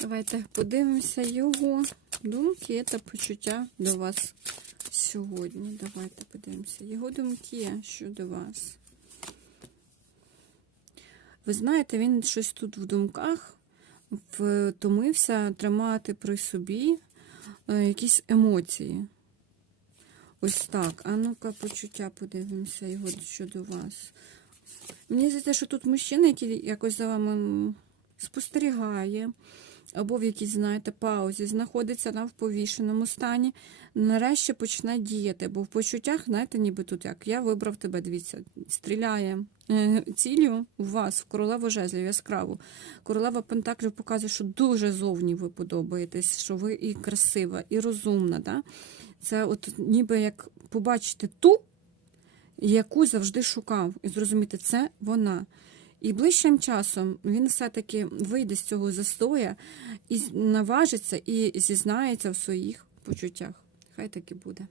Давайте подивимося його думки та почуття до вас сьогодні. Давайте подивимося. Його думки щодо вас. Ви знаєте, він щось тут в думках втомився тримати при собі е, якісь емоції. Ось так. А ну-ка, почуття подивимося його щодо вас. Мені здається, що тут мужчина, який якось за вами спостерігає, або в якійсь, знаєте, паузі, знаходиться на повішеному стані, нарешті почне діяти, бо в почуттях, знаєте, ніби тут як я вибрав тебе, дивіться, стріляє е, ціллю у вас в королеву жезлів яскраву. Королева Пентаклів показує, що дуже зовні ви подобаєтесь, що ви і красива, і розумна. Да? Це от ніби як побачити ту, яку завжди шукав, і зрозуміти, це вона. І ближчим часом він все-таки вийде з цього застоя і наважиться і зізнається в своїх почуттях. Хай так і буде.